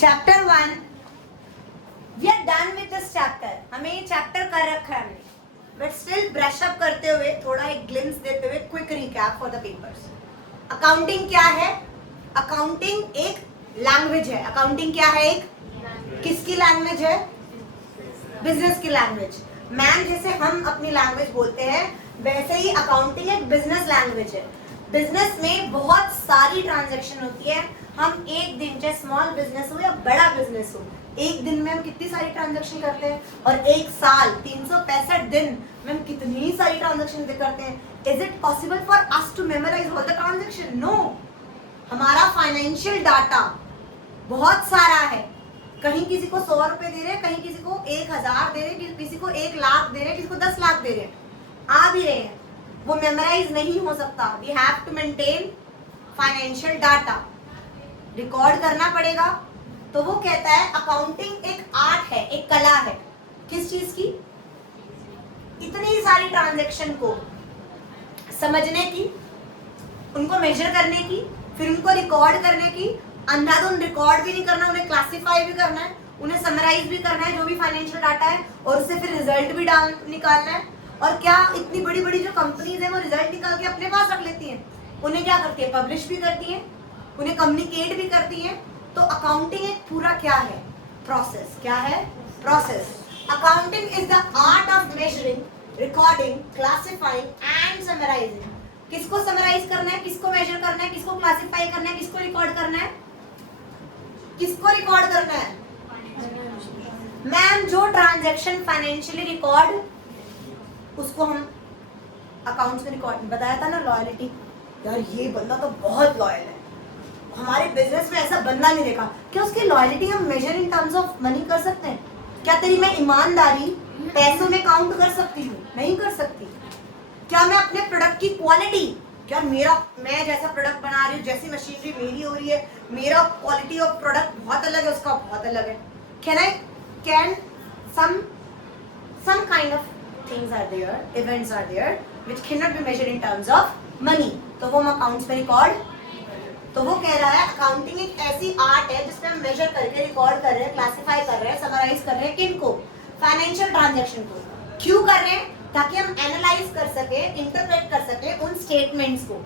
Chapter 1 we are done with this chapter. हमें ये chapter कर रखा है हमने, बट स्टिल ब्रश अप करते हुए, थोड़ा एक ग्लिम्स देते हुए, quick recap for the papers. Accounting क्या है? अकाउंटिंग एक लैंग्वेज है। अकाउंटिंग क्या है? एक किसकी लैंग्वेज है? बिजनेस की लैंग्वेज। मैम जैसे हम अपनी लैंग्वेज बोलते हैं, वैसे ही अकाउंटिंग एक बिजनेस लैंग्वेज है। बिजनेस में बहुत सारी ट्रांजैक्शन होती है। हम एक दिन, चाहे स्मॉल बिजनेस हो या बड़ा बिजनेस हो, एक दिन में हम कितनी सारी ट्रांजैक्शन करते हैं, और एक साल 365 दिन में हम कितनी सारी ट्रांजैक्शन करते हैं। Is it possible for us to memorise all the transaction? No. हमारा फाइनेंशियल डाटा बहुत सारा है। कहीं किसी को 100 रुपए दे रहे हैं, कहीं किसी को 1000 दे रहे हैं, किसी को 1 लाख दे रहे हैं, किसी को 10 लाख दे रहे हैं, आ भी रहे हैं। वो मेमोराइज नहीं हो सकता। We have to maintain financial data, record करना पड़ेगा। तो वो कहता है अकाउंटिंग एक आर्ट है, एक कला है। किस चीज की? इतनी सारी ट्रांजैक्शन को समझने की, उनको मेजर करने की, फिर उनको रिकॉर्ड करने की। अंधाधुंध रिकॉर्ड भी नहीं करना, उन्हें क्लासिफाई भी करना है, उन्हें समराइज भी करना है जो भी फाइनेंशियल डाटा है, और उससे फिर रिजल्ट भी निकालना है। और क्या इतनी बड़ी बड़ी जो कंपनीज है वो रिजल्ट निकाल के अपने पास रख लेती हैं? उन्हें क्या करती है? पब्लिश भी करती हैं, उन्हें कम्युनिकेट भी करती हैं। तो अकाउंटिंग एक पूरा क्या है? प्रोसेस। क्या है? Process. Accounting is the art of measuring, recording, classifying and summarising. किसको समराइज करना है, किसको मेजर करना है, किसको क्लासिफाई करना है, किसको रिकॉर्ड करना है? किसको रिकॉर्ड करना है? मैम जो ट्रांजैक्शन फाइनेंशियली रिकॉर्ड, उसको हम अकाउंट्स में रिकॉर्ड, बताया था ना, लॉयल्टी। यार ये बंदा तो बहुत लॉयल है, हमारे बिजनेस में ऐसा बंदा नहीं देखा। क्या उसकी लॉयल्टी हम measure in terms of money कर सकते हैं? क्या तेरी मैं ईमानदारी पैसों में काउंट कर सकती हूँ? नहीं कर सकती। क्या मैं अपने प्रोडक्ट की क्वालिटी, क्या मैं जैसा प्रोडक्ट बना रही हूँ, जैसी मशीनरी मेरी हो रही है, मेरा क्वालिटी ऑफ प्रोडक्ट बहुत अलग है, उसका बहुत अलग है। Can some kind of things are there, events are there which cannot be measured in terms of money, तो वो हम अकाउंट्स में रिकॉर्ड। तो वो कह रहा है अकाउंटिंग एक ऐसी आर्ट है जिसमें हम मेजर करके रिकॉर्ड कर रहे हैं, क्लासिफाई कर रहे हैं, समराइज कर रहे हैं। किनको? फाइनेंशियल ट्रांजैक्शन को। क्यों कर रहे हैं? ताकि हम एनालाइज कर सके, इंटरप्रेट कर सके उन स्टेटमेंट्स को।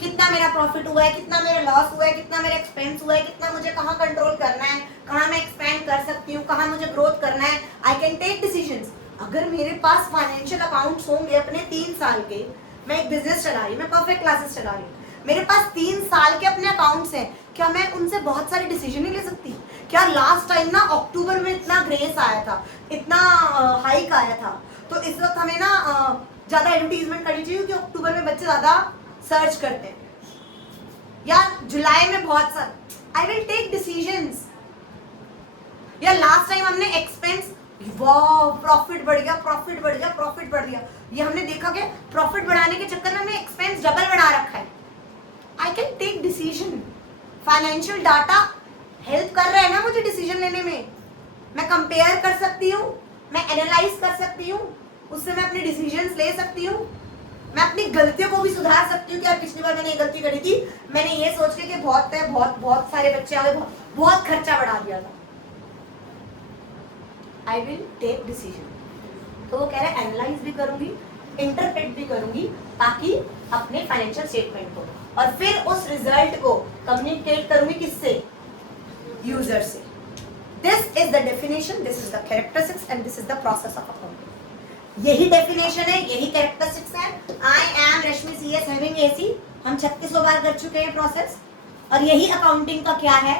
कितना मेरा प्रॉफिट हुआ है, कितना मेरा लॉस हुआ है, कितना मेरा एक्सपेंस हुआ है, कितना मुझे कहाँ कंट्रोल करना है, कहाँ मैं एक्सपेंड कर सकती हूँ, कहाँ मुझे ग्रोथ करना है। I can take decisions. अगर मेरे पास फाइनेंशियल अकाउंट्स होंगे अपने 3 साल के, मैं एक बिजनेस चला रही, मैं परफेक्ट क्लासेस चला रही हूँ, मेरे पास 3 साल के अपने अकाउंट्स हैं, क्या मैं उनसे बहुत सारे डिसीजन नहीं ले सकती? क्या लास्ट टाइम ना अक्टूबर में इतना ग्रेस आया था, इतना हाइक आया था, तो इस वक्त हमें ना ज्यादा एडवर्टीजमेंट करनी चाहिए, क्योंकि अक्टूबर में बच्चे ज्यादा सर्च करते हैं, या जुलाई में बहुत सारे। I will take decisions. या लास्ट टाइम हमने एक्सपेंस, वाह प्रॉफिट बढ़ गया, प्रॉफिट बढ़ गया, प्रॉफिट बढ़ गया, ये हमने देखा कि प्रॉफिट बढ़ाने के चक्कर में हमने एक्सपेंस डबल बढ़ा रखा है। I can take decision. Financial data help कर रहा है ना मुझे डिसीजन लेने में। मैं कंपेयर कर सकती हूँ, मैं एनालाइज कर सकती हूँ, उससे मैं अपने डिसीजंस ले सकती हूँ। मैं अपनी गलतियों को भी सुधार सकती हूँ कि यार पिछली बार मैंने ये गलती करी थी, मैंने ये सोच के कि बहुत सारे बच्चे आ गए, बहुत खर्चा बढ़ा दिया था। I will take decision. तो वो कह रहे हैं एनालाइज भी करूंगी, इंटरप्रेट भी करूंगी, ताकि अपने फाइनेंशियल स्टेटमेंट को, और फिर उस रिजल्ट को कम्युनिकेट करूंगी किससे? यूजर से। This is the definition, this is the characteristics and this is the process of accounting. यही डेफिनेशन है, यही कैरेक्टरिस्टिक्स है। I am Rashmi CS having AC, हम 3600 बार कर चुके हैं प्रोसेस। और यही अकाउंटिंग का क्या है?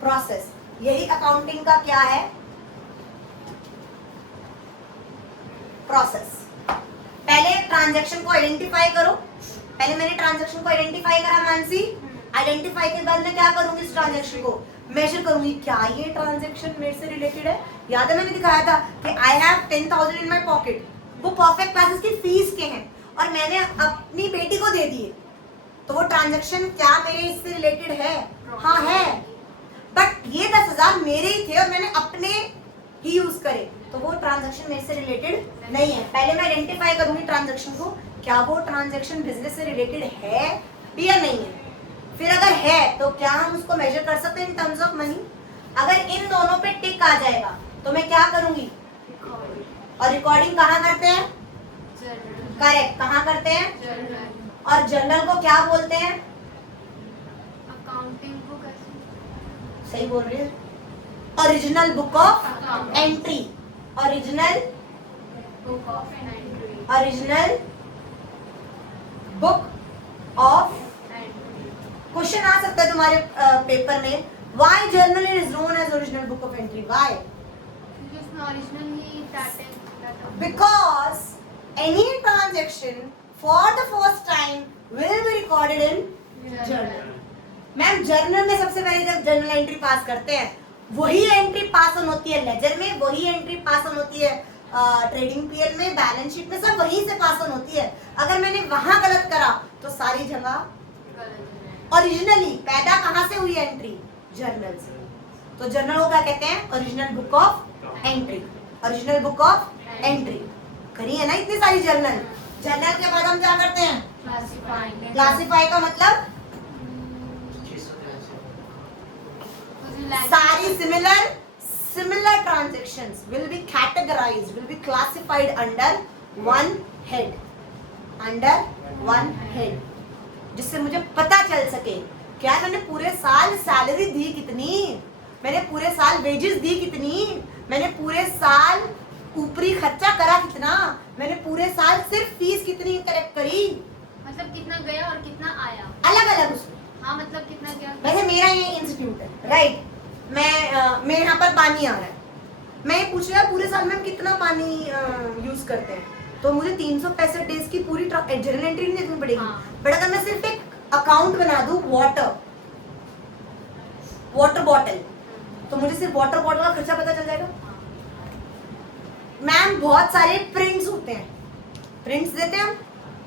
प्रोसेस। यही अकाउंटिंग का क्या है? प्रोसेस। पहले ट्रांजैक्शन को आइडेंटिफाई करो। पहले मैंने ट्रांजैक्शन को आइडेंटिफाई करा मानसी। आइडेंटिफाई के बाद मैं क्या करूंगी? इस ट्रांजैक्शन को मेजर करूंगी, क्या ये ट्रांजैक्शन मेरे से रिलेटेड है? याद है मैंने दिखाया था कि I have 10,000 in my pocket, वो परफेक्ट क्लासेस की फीस के हैं, और मैंने अपनी बेटी को दे दिए, तो वो ट्रांजैक्शन क्या मेरे इससे रिलेटेड है? हाँ है। बट ये 10,000 मेरे ही थे और मैंने अपने ही यूज करे, तो वो ट्रांजैक्शन मेरे से रिलेटेड नहीं है। पहले मैं आइडेंटिफाई करूंगी ट्रांजैक्शन को, क्या वो ट्रांजैक्शन बिजनेस से रिलेटेड है या नहीं है। फिर अगर है तो क्या हम उसको मेजर कर सकते हैं इन टर्म्स ऑफ मनी? अगर इन दोनों पे टिक आ जाएगा तो मैं क्या करूंगी? और रिकॉर्डिंग कहाँ करते हैं? करेक्ट, कहाँ करते हैं? और जर्नल को क्या बोलते हैं? Accounting book. सही बोल रही है। Original book of entry, original book of entry, original book of. Question आ सकता है तुम्हारे पेपर में, why journal is known as original book of entry? Why? इसमें ओरिजिनल ही data, because any transaction for the first time will be recorded in journal. Ma'am journal में सबसे पहले जब जर्नल एंट्री पास करते हैं वही एंट्री पास ऑन होती है लेजर में, वही एंट्री पास ऑन होती है ट्रेडिंग पीएल में, बैलेंस शीट में, सब वहीं से पास ऑन होती है। अगर मैंने वहां गलत करा तो सारी जगह ओरिजिनली पैदा कहां से हुई एंट्री? जर्नल से। तो जर्नल को क्या कहते हैं? Original book of entry, original book of entry. करी है ना इतनी सारी जर्नल। जर्नल के बाद हम क्या करते हैं? क्लासिफाई का मतलब सारी similar transactions will be categorized, will be classified under one head, under one head, जिससे मुझे पता चल सके क्या मैंने पूरे साल सैलरी दी कितनी, मैंने पूरे साल वेजेस दी कितनी, मैंने पूरे साल ऊपरी खर्चा करा कितना, मैंने पूरे साल सिर्फ फीस कितनी कलेक्ट करी, मतलब कितना गया और कितना आया, अलग अलग उसमें। हाँ मतलब कितना गया। वैसे मेरा ये इंस्टीट्यूट है, राइट? मैं यहाँ पर पानी आ रहा है, मैं ये पूछ रहा पूरे साल में हम कितना पानी यूज करते हैं, तो मुझे 365 डेज की पूरी जर्नल एंट्री नहीं देखनी पड़ेगी। बट अगर मैं सिर्फ एक अकाउंट बना दूं वाटर बॉटल, तो मुझे सिर्फ वाटर बॉटल का खर्चा पता चल जाएगा। मैम बहुत सारे प्रिंट्स होते हैं, प्रिंट्स देते हैं हम,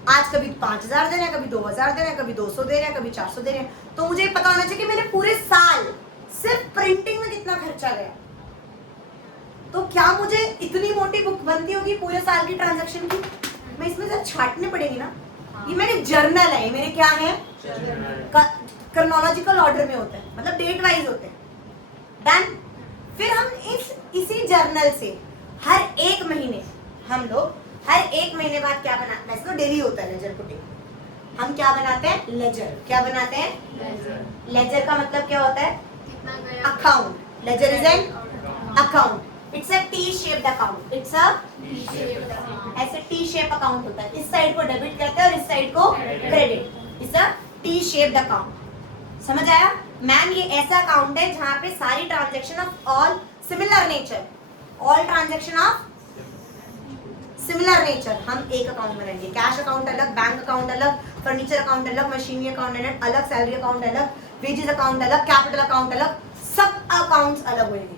आज कभी 5000 दे रहे हैं, कभी 2000 दे रहे हैं, कभी 200 दे रहे हैं, कभी 400 दे रहे हैं, तो मुझे पता होना चाहिए कि मैंने पूरे साल सिर्फ प्रिंटिंग में कितना खर्चा गया। तो क्या मुझे इतनी मोटी बुक बनती होगी पूरे साल की ट्रांजैक्शन की? मैं इसमें से छाटने पड़ेगी ना। ये मेरे जर्नल है, मेरे क्या है? क्रोनोलॉजिकल ऑर्डर में होते हैं, मतलब डेट वाइज होते हैं। डन। फिर हम इसी जर्नल से हर एक महीने हम लोग हर एक महीने बाद क्या बनाते हैं? वैसे तो डेली होता है लेजर पुटिंग, हम क्या बनाते हैं? लेजर। क्या बनाते हैं? लेजर का मतलब क्या होता है? कितना गया। Account. Ledger is an account, it's a T shaped account, it's a ऐसे टी शेप अकाउंट होता है, इस साइड को डेबिट करते हैं और इस साइड को credit, it's a T shaped account. समझ आया? मैम ये ऐसा अकाउंट है जहां पे सारी transaction of all similar nature, all transaction of similar nature हम एक अकाउंट में रहेंगे। कैश अकाउंट अलग, बैंक अकाउंट अलग, फर्नीचर अकाउंट अलग, मशीनरी अकाउंट अलग, सैलरी अकाउंट अलग, वेजेस अकाउंट अलग, कैपिटल अकाउंट अलग, सब अकाउंट्स अलग होंगे।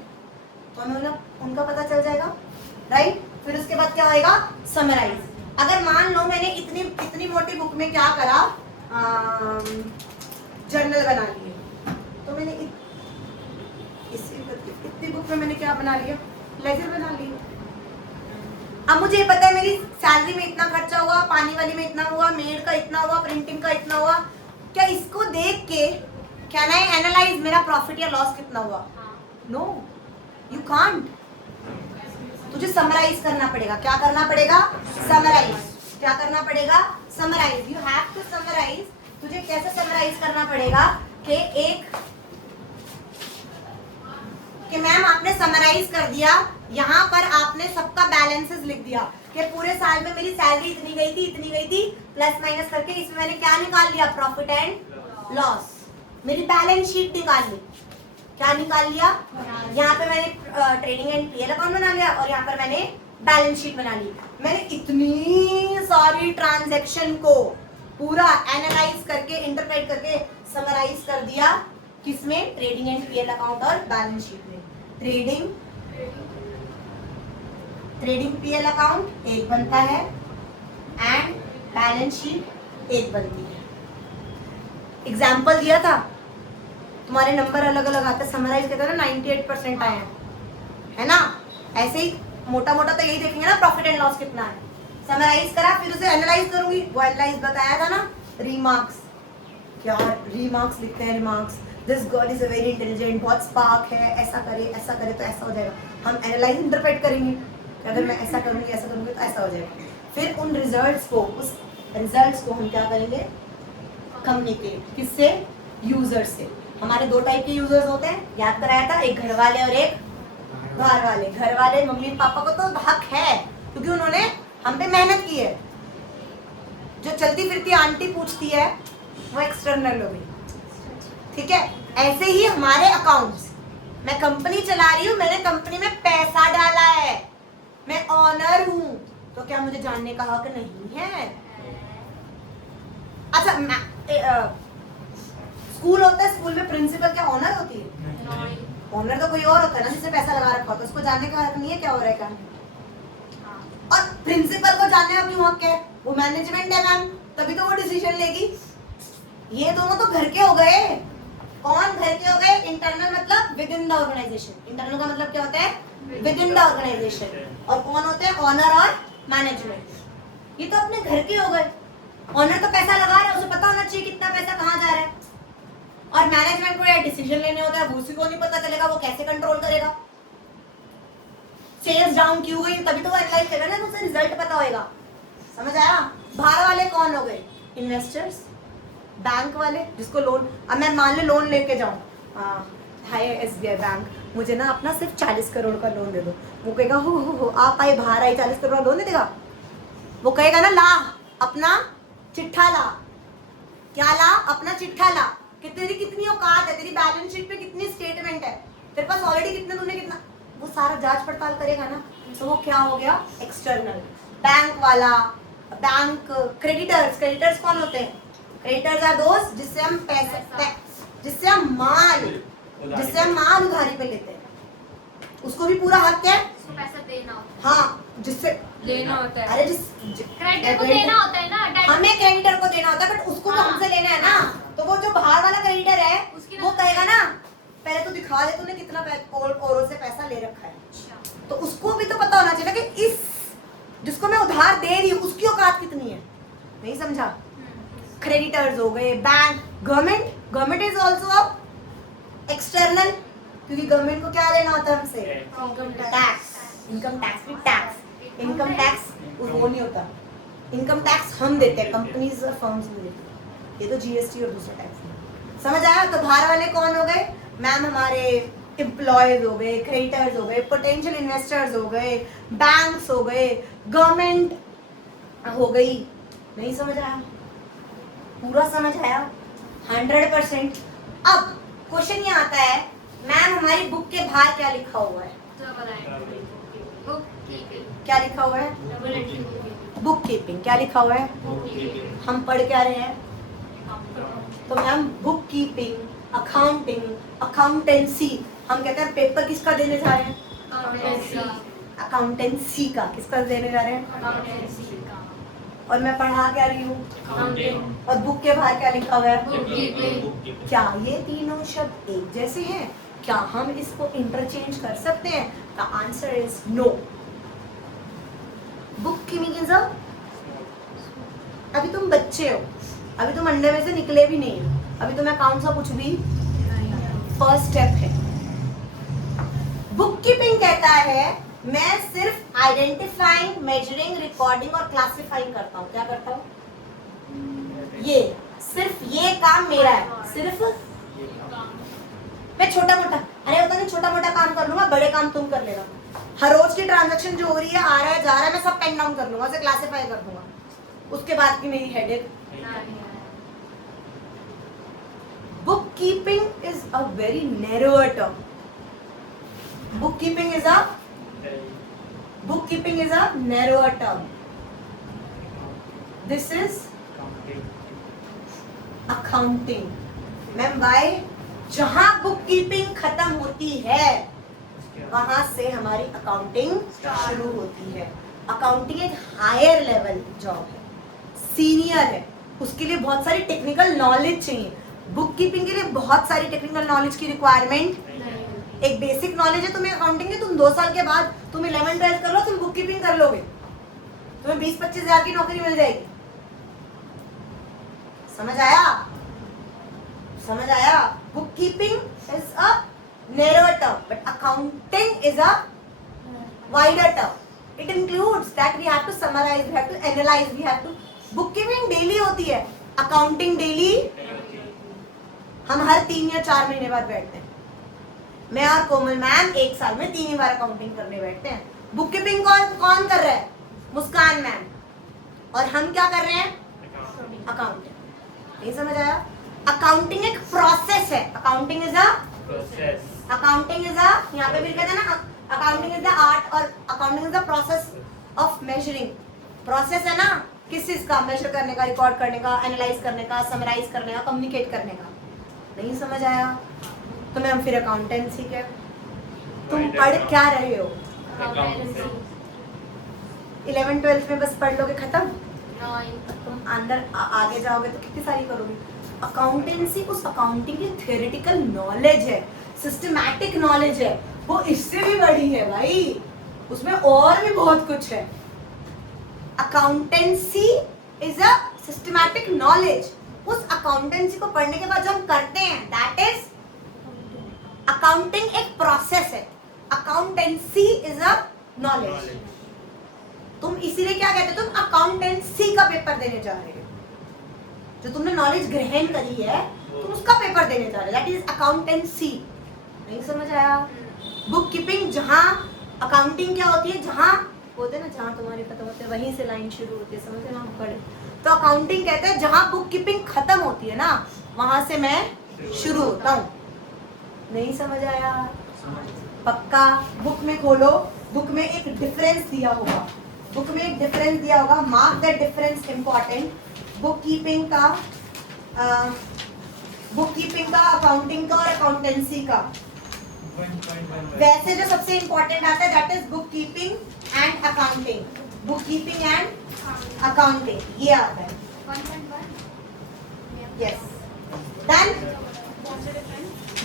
तो हमें उनका पता चल जाएगा, राइट? फिर उसके बाद क्या होएगा? समराइज। अगर मान लो मैंने इतनी मोटी बुक में क्या करा, जर्नल बना लिए, तो मैंने इतनी बुक में मैंने क्या बना लिया? लेजर बना लिया। अब मुझे पता है मेरी सैलरी में इतना खर्चा हुआ, पानी वाली में इतना हुआ, मेड का इतना हुआ, प्रिंटिंग का इतना हुआ। क्या इसको देख के कैन आई एनालाइज मेरा प्रॉफिट या लॉस कितना हुआ? No, you can't. तुझे समराइज करना पड़ेगा। क्या करना पड़ेगा? समराइज। क्या करना पड़ेगा? Summarise. You have to summarise. तुझे कैसे समराइज करना पड़ेगा कि मैम आपने समराइज कर दिया, यहाँ पर आपने सबका बैलेंसेस लिख दिया कि पूरे साल में मेरी सैलरी इतनी गई थी, प्लस माइनस करके इसमें मैंने क्या निकाल लिया? Profit and loss. मेरी बैलेंस शीट निकाल ली। क्या निकाल लिया? यहाँ पे मैंने ट्रेडिंग एंड पीएल अकाउंट बना लिया और यहाँ पर मैंने बैलेंस शीट बना ली। मैंने इतनी सारी ट्रांजैक्शन को पूरा एनालाइज करके, इंटरप्रेट करके समराइज कर दिया। किसमें? ट्रेडिंग एंड पीएल अकाउंट और बैलेंस शीट में। ट्रेडिंग पीएल अकाउंट एक बनता है एंड बैलेंस शीट एक बनती है। एग्जाम्पल दिया था, तुम्हारे नंबर अलग अलग आते हैं, समराइज कहते हैं ना 98% आए हैं, है ना? ऐसे ही मोटा मोटा तो यही देखेंगे ना प्रॉफिट एंड लॉस कितना है। समराइज करा, फिर उसे एनालाइज करूंगी, वो एनालाइज बताया था ना, रिमार्क्स। क्या रिमार्क्स लिखते हैं, remarks this girl is a very intelligent, बहुत स्पार्क है, ऐसा करे तो ऐसा हो जाएगा। हम एनालाइज इंटरप्रेट करेंगे कि अगर मैं ऐसा करूँगी तो ऐसा हो जाएगा। फिर उन रिजल्ट्स को हम क्या करेंगे, कम्युनिकेट किससे, यूजर से। हमारे दो टाइप के यूजर्स होते हैं, याद कराया था, एक घर वाले और एक बाहर वाले। घर वाले मम्मी पापा को तो हक है क्योंकि उन्होंने हम पे मेहनत की है। जो चलती फिरती आंटी पूछती है वो एक्सटर्नल हो गई, ठीक है। ऐसे ही हमारे अकाउंट्स, मैं कंपनी चला रही हूँ, मैंने कंपनी में पैसा डाला है, मैं ऑनर हूँ, तो क्या मुझे जानने का हक नहीं है? अच्छा, स्कूल होता है, स्कूल में प्रिंसिपल क्या ऑनर होती है? ऑनर तो कोई और होता है ना, जिससे पैसा लगा रखा होता है, उसको जानने का हक नहीं है क्या हो रहा है क्या। और प्रिंसिपल को जानने का क्यों हक है? वो मैनेजमेंट है मैम, तभी तो वो डिसीजन लेगी। ये दोनों तो घर के हो गए। कौन घर के हो गए? इंटरनल मतलब within the organisation. Internal का मतलब क्या होता है? Within the organisation. और कौन होते हैं? ऑनर और मैनेजमेंट। ये तो अपने घर के हो गए। ऑनर तो पैसा लगा रहा है, उसे पता होना चाहिए कितना पैसा कहाँ जा रहा है। और मैनेजमेंट को ये डिसीजन लेने होता है, वो उसी को नहीं पता चलेगा, वो कैसे कंट्रोल करेगा। सेल्स डाउन क्यों हुई, तभी तो वो एनालाइज करेगा ना, उसे रिजल्ट पता होगा। समझ आया? बाहर वाले कौन हो गए? इन्वेस्टर्स, बैंक वाले, जिसको लोन, अब मैं मान लो लोन लेके जाऊँ, हाय SBI बैंक, मुझे ना अपना सिर्फ 40 करोड़ का लोन दे दो। वो कहेगा हो आप आए बाहर आई 40 करोड़ लोन दे देगा? वो कहेगा ना ला अपना चिट्ठा ला। क्या ला? अपना चिट्ठा ला कि तेरी कितनी औकात है, तेरी बैलेंस शीट पे कितनी स्टेटमेंट है, तेरे पास ऑलरेडी कितने, तूने कितना, वो सारा जांच पड़ताल करेगा ना। तो वो क्या हो गया? एक्सटर्नल। बैंक वाला, बैंक क्रेडिटर्स कौन होते हैं? क्रेडिटर्स आर दोस्त जिससे हम पैसे, जिससे हम माल उधारी पे लेते हैं, उसको भी पूरा हक है, उसको पैसा देना होता है। हाँ, जिससे लेना होता है। अरे क्रेडिटर को देना होता है ना, हमें क्रेडिटर को देना होता है, बट उसको तो हमसे लेना है ना। तो वो जो बाहर वाला क्रेडिटर है वो कहेगा ना पहले तो दिखा दे तूने कितना औरों से पैसा ले रखा है। तो उसको भी तो पता होना चाहिए कि इस जिसको मैं उधार दे रही हूँ उसकी औकात कितनी है। नहीं समझा? क्रेडिटर्स हो गए, bank, government is also external, क्योंकि गवर्नमेंट को क्या लेना होता है हमसे? टैक्स। इनकम टैक्स वो नहीं होता। इनकम टैक्स हम देते हैं, कंपनीज और फर्म्स नहीं देती। ये तो GST और दूसरे टैक्स है। समझ आया? तो बाहर वाले कौन हो गए मैम? हमारे एम्प्लॉयज हो गए, क्रेडिटर्स हो गए, पोटेंशियल इन्वेस्टर्स हो गए, बैंक्स हो गए, गवर्नमेंट हो गई। नहीं समझ आया? पूरा समझ आया? 100%। अब क्वेश्चन ये आता है मैम हमारी बुक के बाहर क्या लिखा हुआ है? क्या लिखा हुआ है? Book keeping. क्या लिखा हुआ है? हम पढ़ क्या रहे हैं? तो ma'am book keeping, accounting, accountancy, हम कहते हैं पेपर किसका देने जा रहे हैं? अकाउंटेंसी का। किसका देने जा रहे हैं? और मैं पढ़ा क्या रही हूँ? और बुक के बाहर क्या लिखा हुआ है? क्या ये तीनों शब्द एक जैसे हैं? क्या हम इसको इंटरचेंज कर सकते हैं? The answer is no. Bookkeeping is a, अभी तुम बच्चे हो, अभी तुम अंडे में से निकले भी नहीं हो, अभी तुम्हें अकाउंट का कुछ भी फर्स्ट स्टेप है। बुक कीपिंग कहता है मैं सिर्फ आइडेंटिफाइंग, मेजरिंग, रिकॉर्डिंग और क्लासिफाइंग करता हूँ। क्या करता हूँ? ये सिर्फ ये काम मेरा है। सिर्फ मैं छोटा मोटा, अरे होता नहीं, छोटा मोटा काम कर लूंगा, बड़े काम तुम कर लेगा। हर रोज की ट्रांजैक्शन जो हो रही है, आ रहा है जा रहा है, मैं सब पेन डाउन कर लूंगा, उसे क्लासिफाई कर दूंगा। उसके बाद की मेरी headache. Book keeping is a very narrow term. Bookkeeping is a narrower term. This is accounting. Ma'am भाई, जहां बुक कीपिंग खत्म होती है वहां से हमारी अकाउंटिंग शुरू होती है। अकाउंटिंग एक हायर लेवल जॉब है, सीनियर है, उसके लिए बहुत सारी टेक्निकल नॉलेज चाहिए। बुक कीपिंग के लिए बहुत सारी टेक्निकल नॉलेज की रिक्वायरमेंट, एक बेसिक नॉलेज है तुम्हें अकाउंटिंग की, तुम 2 साल के बाद तुम 11th-12th कर लो, तुम बुक कीपिंग कर लोगे, तुम्हें 20-25 हजार की नौकरी मिल जाएगी। समझ आया? समझ आया? Book keeping is a narrower term, but accounting is a wider term. It includes that we have to summarize, we have to analyze, we have to. bookkeeping daily होती है, accounting daily हम हर 3 या 4 महीने बाद बैठते हैं. मैं और कोमल मैम एक साल में 3 ही बार अकाउंटिंग करने बैठते हैं. बुककीपिंग कौन कर रहा है? मुस्कान मैम. और हम क्या कर रहे हैं? अकाउंटिंग. नहीं समझ आया? अकाउंटिंग एक प्रोसेस है. Accounting is a process. Accounting is a, यहाँ पे भी कहते हैं ना, अकाउंटिंग इज द आर्ट और accounting is the process of measuring. Process है ना किस चीज का? मेजर करने का, रिकॉर्ड करने का, एनालाइज करने का, समराइज करने का, कम्युनिकेट करने का. नहीं समझ आया? तो मैम फिर अकाउंटेंसी क्या? तुम पढ़ क्या रहे हो? 11th-12th में बस पढ़ लोगे, खत्म. तुम अंदर आगे जाओगे तो कितनी सारी करोगे. अकाउंटेंसी उस अकाउंटिंग की थियोरेटिकल नॉलेज है, सिस्टमैटिक नॉलेज है, वो इससे भी बड़ी है भाई. उसमें और भी बहुत कुछ है. Accountancy is a systematic knowledge. उस अकाउंटेंसी को पढ़ने के बाद जो हम करते हैं दैट इज अकाउंटिंग. एक प्रोसेस है. Accountancy is a knowledge. तुम इसीलिए क्या कहते हो? तुम अकाउंटेंसी का पेपर देने जा रहे हो. जो तुमने नॉलेज ग्रहण करी है तुम उसका पेपर देने जा रहे हो. That is accountancy. नहीं समझ आया? बुक कीपिंग, जहाँ अकाउंटिंग क्या होती है, जहाँ होते हैं ना, जहाँ तुम्हारी खत्म होते हैं वहीं से लाइन शुरू होती है. समझ ना? हम पढ़े तो अकाउंटिंग कहते हैं जहाँ बुक कीपिंग खत्म होती है ना वहां से मैं शुरू होता हूँ. नहीं समझ आया? पक्का? बुक में खोलो, बुक में एक डिफरेंस दिया होगा. बुक में एक डिफरेंस दिया होगा. Mark the difference. Important. Book keeping का, अकाउंटिंग का और अकाउंटेंसी का. वैसे जो सबसे इंपॉर्टेंट आता है that is book keeping and accounting. Book keeping and accounting ये आता है. Yes. Then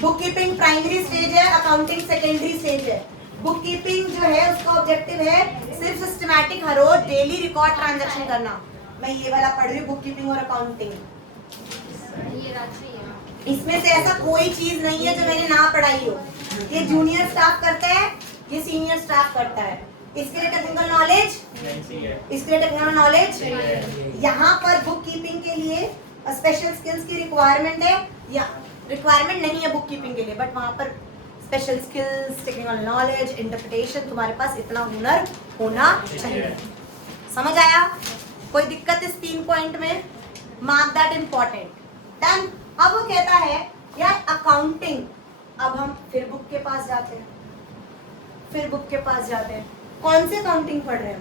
book keeping primary stage है, अकाउंटिंग सेकेंडरी स्टेज है. बुक कीपिंग जो है उसका ऑब्जेक्टिव है सिर्फ सिस्टमैटिक हर रोज डेली रिकॉर्ड ट्रांजैक्शन करना. मैं ये वाला पढ़ रही हूँ बुक कीपिंग और अकाउंटिंग. इसमें से ऐसा कोई चीज नहीं है जो मैंने ना पढ़ाई हो. ये जूनियर स्टाफ करता है, ये सीनियर स्टाफ करता है. इसके लिए टेक्निकल नॉलेज, इसके लिए टेक्निकल नॉलेज. यहाँ पर बुक कीपिंग के लिए स्पेशल स्किल्स की रिक्वायरमेंट है, या रिक्वायरमेंट नहीं है बुक कीपिंग के लिए, बट वहाँ पर special skills, technical knowledge, interpretation, तुम्हारे पास इतना हुनर होना चाहिए. समझ आया? कोई दिक्कत इस 3 पॉइंट में? Mark that important. डन. अब वो कहता है यार अकाउंटिंग. अब हम फिर बुक के पास जाते हैं, फिर बुक के पास जाते हैं. कौन सी अकाउंटिंग पढ़ रहे हैं?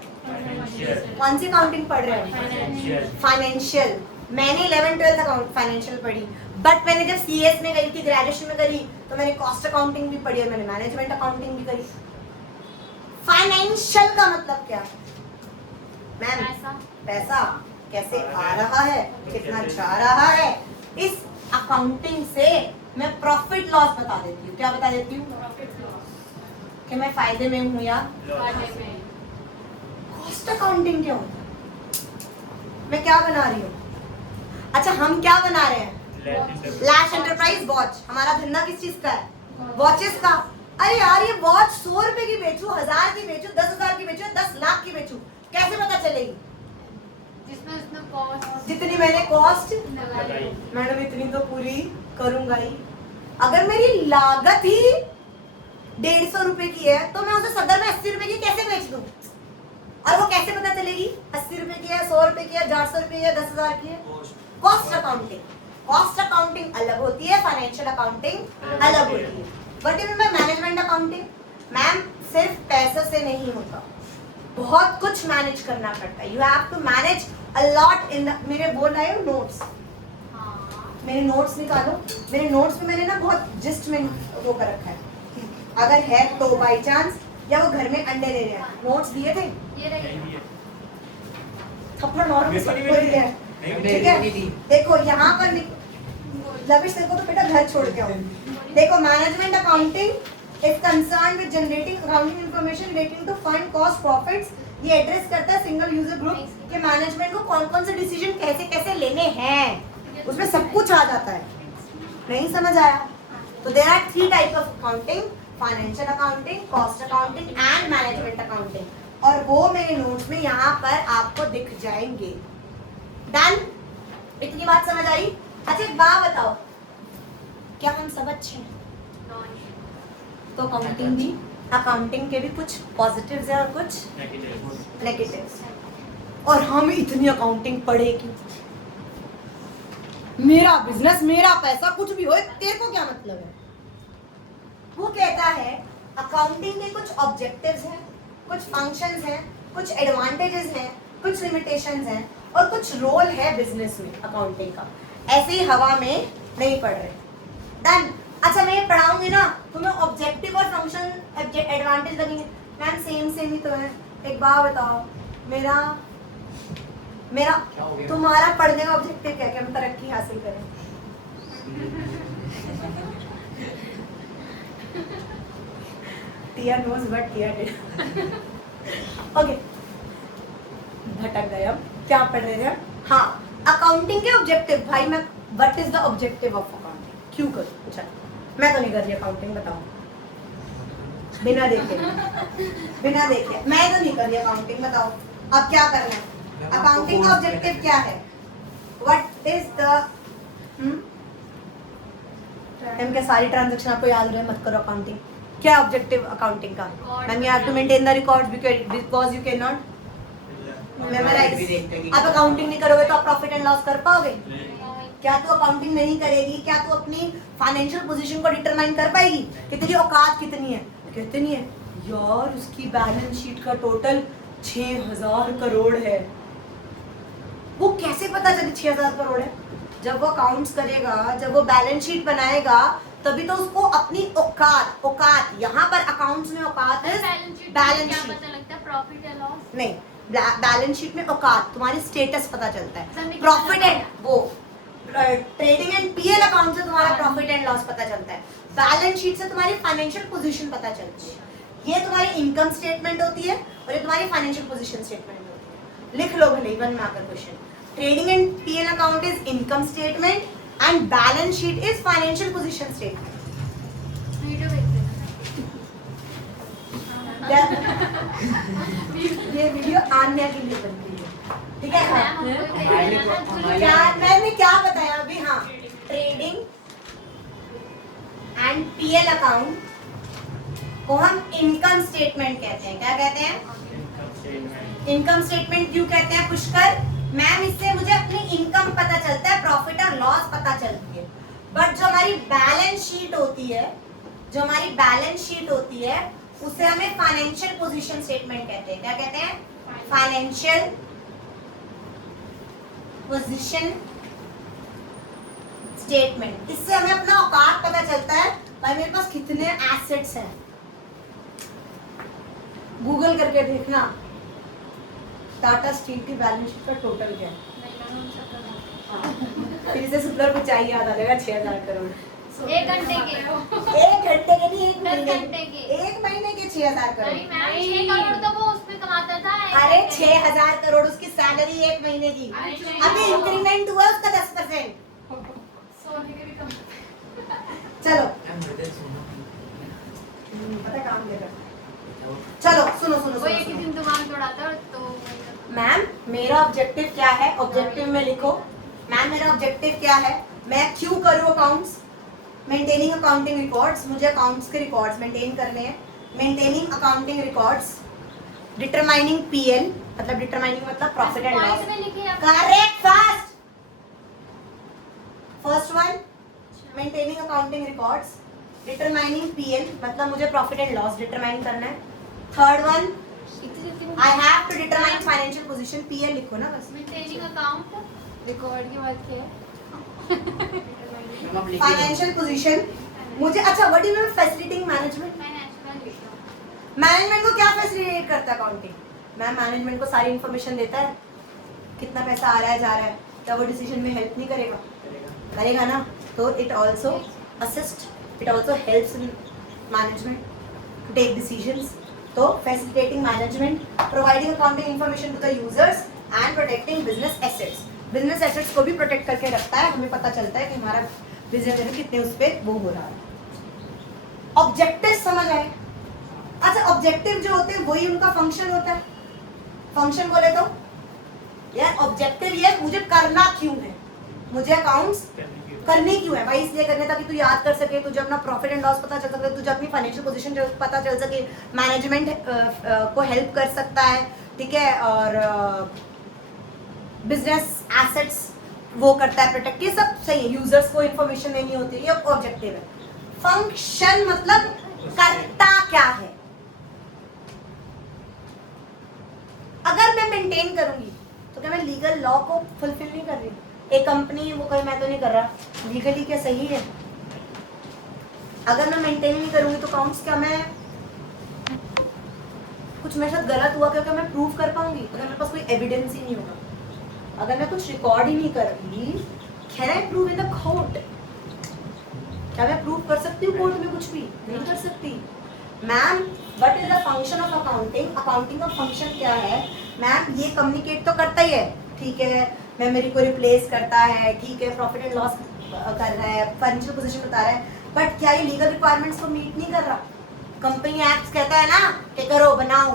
कौन सी अकाउंटिंग पढ़ रहे हैं? फाइनेंशियल. मैंने 11th-12th अकाउंट फाइनेंशियल पढ़ी, बट मैंने जब सीएस में गई थी, ग्रेजुएशन में करी, तो मैंने कॉस्ट अकाउंटिंग भी पढ़ी और मैंने मैनेजमेंट अकाउंटिंग भी करी. फाइनेंशियल का मतलब क्या? मैम पैसा कैसे आ रहा है, कितना जा रहा है. इस अकाउंटिंग से मैं प्रॉफिट लॉस बता देती हूँ. क्या बता देती हूँ? कि मैं फायदे में हूँ या घाटे में. कॉस्ट अकाउंटिंग क्या होता है? मैं क्या बना रही हूँ? अच्छा हम क्या बना रहे हैं? लैश एंटरप्राइज वॉच. हमारा धंधा किस चीज का है? वॉचेस का. अरे यार ये वॉच 100 रुपए की बेचूं, 1000 की बेचूं, 10,000 की बेचूं, 10 लाख की बेचूं, कैसे पता चलेगी? जिसमें कॉस्ट जितनी मैंने कॉस्ट लगाई, मैडम इतनी तो पूरी करूंगा ही. अगर मेरी लागत ही 150 रुपए की है तो मैं उसे सदर में 80 रुपए की कैसे बेच दूं? और वो कैसे पता चलेगी 80 रुपए की है, 100 रुपए की है, 400 रुपए की है, 10,000 की है? Cost accounting. कॉस्ट अकाउंटिंग अलग होती है, फाइनेंशियल अकाउंटिंग अलग होती है. What do you mean by management accounting? Ma'am सिर्फ पैसे से नहीं होता, बहुत कुछ मैनेज करना पड़ता है. You have to manage a lot in the. मेरे बोल रहे हो नोट्स, मेरे नोट्स निकालो. मेरे नोट्स में मैंने ना बहुत जिस्ट में वो कर रखा है. अगर है तो बाई चांस, या वो घर में अंडे दे रहे हैं. नोट्स दिए थे, ये रही. थप्पड़ मारो सबको दिया है. ठीक है. देखो यहाँ पर लविश तेरे को तो बेटा घर छोड़ के आओ. देखो management accounting is concern with generating accounting information relating to fund, cost, profits. ये एड्रेस करता है सिंगल यूजर ग्रुप के मैनेजमेंट को कौन कौन से डिसीजन कैसे कैसे लेने हैं. उसमें सब कुछ आ जाता है. नहीं समझ आया? तो there are 3 type of accounting, financial accounting, cost accounting and management accounting, और वो मेरे नोट्स में यहाँ पर आपको दिख जाएंगे। डन? इतनी बात समझ आई? अच्छा एक बात बताओ, क्या हम सब अच्छे हैं? तो अकाउंटिंग भी, अकाउंटिंग के भी कुछ पॉजिटिव्स हैं और कुछ नेगेटिव्स, और हम इतनी अकाउंटिंग पढ़े कि मेरा बिजनेस, मेरा पैसा, कुछ भी हो तेरे को क्या मतलब है? वो कहता है अकाउंटिंग के कुछ ऑब्जेक्टिव्स हैं, कुछ फंक्शंस हैं, कुछ एडवांटेजेस हैं, कुछ लिमिटेशंस हैं, और कुछ रोल है बिजनेस में अकाउंटिंग का। ऐसे ही हवा में नहीं पढ़ रहे। डन? अच्छा मैं ये पढ़ाऊंगी ना, तुम्हें ऑब्जेक्टिव और फंक्शन एडवांटेज लगेंगे। मैम सेम ही तो है। एक बात बताओ, मेरा तुम्हारा पढ़ने का ऑब्जेक्टिव क्या है? कि हम तरक्की हासिल करें। टिया knows but Tiya did. Okay, भटक गए हम। क्या पढ़ रहे थे? हाँ, अकाउंटिंग के ऑब्जेक्टिव। भाई मैं what is the objective of accounting? क्यों करूँ? अच्छा मैं तो नहीं कर रही अकाउंटिंग, बताओ। बिना देखे मैं तो नहीं कर रही अकाउंटिंग, बताओ अब क्या करना है? अकाउंटिंग का ऑब्जेक्टिव क्या है? व्हाट इज द क्या सारी ट्रांजैक्शन आपको याद रहे? मत करो अकाउंटिंग। क्या ऑब्जेक्टिव अकाउंटिंग का? Ma'am you have to maintain the records because you can not memorise. अब अकाउंटिंग नहीं करोगे तो आप प्रॉफिट एंड लॉस कर पाओगे? क्या तू अकाउंटिंग नहीं करेगी, क्या तू अपनी फाइनेंशियल पोजीशन को डिटरमाइन कर पाएगी कि तेरी औकात कितनी है? कितनी है यार, उसकी बैलेंस शीट का टोटल 6000 करोड़ है। वो कैसे पता चले 6000 करोड़ है? जब वो अकाउंट्स करेगा, जब वो बैलेंस शीट बनाएगा, तभी तो उसको अपनी औकात यहाँ पर अकाउंट्स में औकात है बैलेंस शीट। पता लगता है प्रॉफिट एंड लॉस नहीं, बैलेंस शीट में औकात, तुम्हारी स्टेटस पता चलता है। प्रॉफिट एंड वो ट्रेडिंग एंड पीएल अकाउंट से तुम्हारा प्रॉफिट एंड लॉस पता चलता है। बैलेंस शीट से तुम्हारी फाइनेंशियल पोजीशन पता चलती है। ये तुम्हारी इनकम स्टेटमेंट होती है और ये तुम्हारी फाइनेंशियल पोजीशन स्टेटमेंट होती है। लिख लो भले वन मार्क का question. Trading and PL account is income statement and balance sheet is financial position statement. Video देखते ये वीडियो आने के लिए बनती है, ठीक है? हैं। क्या मैंने क्या बताया अभी? हाँ, ट्रेडिंग एंड पीएल अकाउंट को हम इनकम स्टेटमेंट कहते हैं। क्या कहते हैं? इनकम स्टेटमेंट क्यों कहते हैं पुष्कर? मैम इससे मुझे अपनी इनकम पता चलता है, प्रॉफिट और लॉस पता चलती है। बट जो हमारी बैलेंस शीट होती है, उसे हमें फाइनेंशियल पोजीशन स्टेटमेंट कहते हैं। क्या कहते हैं? Financial position statement. इससे हमें अपना औकात पता चलता है, भाई मेरे पास कितने एसेट्स हैं। गूगल करके देखना टाटा स्टील की बैलेंस शीट का टोटल क्या है। फिर से सुपर ऊंचाई याद आ जाएगा 6000 करोड़। 1 घंटे के 1 घंटे के नहीं, 1 10 महीने घंटे के। 1 महीने के 6000 करोड़। नहीं मैम 6 करोड़ तो वो उसमें कमाता था। अरे 6000 करोड़ उसकी सैलरी 1 महीने की। अभी इंक्रीमेंट हुआ उसका 10%। सोने के भी कम। चलो पता काम क्या करता है। चलो सुनो वो एक ही दिन दुकान तोड़ाता है तो मैम मेरा ऑब्जेक्टिव क्या है? ऑब्जेक्टिव में लिखो मैम मेरा ऑब्जेक्टिव क्या है, मैं क्यों करूँ अकाउंट्स। मेंटेनिंग अकाउंटिंग रिकॉर्ड्स, मुझे अकाउंट्स के रिकॉर्ड्स मेंटेन करने हैं। Maintaining accounting records, determining PL मतलब डिटरमाइनिंग मतलब profit and loss. Correct, fast. First one maintaining accounting records, determining PL मतलब मुझे प्रॉफिट एंड लॉस डिटरमाइन करना है। Third one I have to determine financial position. PL लिखो ना बस। Maintaining account record की बात क्या है? फाइनेंशियल पोजीशन मुझे अच्छा what is facilitating management. Management को क्या फैसिलिटेट करता है अकाउंटिंग? मैम मैनेजमेंट को सारी इन्फॉर्मेशन देता है, कितना पैसा आ रहा है जा रहा है, तब वो डिसीजन में हेल्प नहीं करेगा? करेगा ना। तो it also assist, it also helps in management to take decisions. तो facilitating management, providing accounting information to the users and protecting business assets. Business assets को भी प्रोटेक्ट करके रखता है। हमें पता चलता है कि हमारा बिजनेस में कितने उस पर वो हो रहा है। ऑब्जेक्टिव समझ आए? अच्छा, ऑब्जेक्टिव जो होते हैं वही उनका फंक्शन होता है। फंक्शन बोले तो यार ऑब्जेक्टिव ये मुझे करना क्यों है, मुझे अकाउंट्स करने क्यों है भाई? इसलिए करने ताकि तू याद कर सके, तुझे अपना प्रॉफिट एंड लॉस पता चल सके, तुझे अपनी फाइनेंशियल पोजीशन पता चल सके, मैनेजमेंट को हेल्प कर सकता है, ठीक है, और बिजनेस एसेट्स वो करता है प्रोटेक्ट, ये सब सही है। यूजर्स को इन्फॉर्मेशन देनी होती है, ये ऑब्जेक्टिव है। फंक्शन मतलब करता क्या है। अगर मैं मेंटेन करूंगी तो क्या मैं लीगल लॉ को फुलफिल नहीं कर रही? एक कंपनी वो कहीं मैं तो नहीं कर रहा, लीगली क्या सही है? अगर मैं मेंटेन नहीं करूंगी तो अकाउंट्स क्या मैं कुछ मेरे साथ गलत हुआ क्योंकि मैं प्रूव कर पाऊंगी? अगर मेरे पास कोई एविडेंस ही नहीं होगा, अगर मैं कुछ रिकॉर्ड ही नहीं कर रही, can I prove in the court? क्या मैं प्रूव कर सकती हूँ कोर्ट में? कुछ भी नहीं कर सकती। Ma'am what is the function of accounting? Accounting का फंक्शन क्या है? मैम ये कम्युनिकेट तो करता ही है, ठीक है, मेमोरी को रिप्लेस करता है, ठीक है, प्रॉफिट एंड लॉस कर रहा है, फाइनेंशियल पोजीशन बता रहा है, बट क्या ये लीगल रिक्वायरमेंट्स को मीट नहीं कर रहा? कंपनी एक्ट कहता है ना कि करो बनाओ,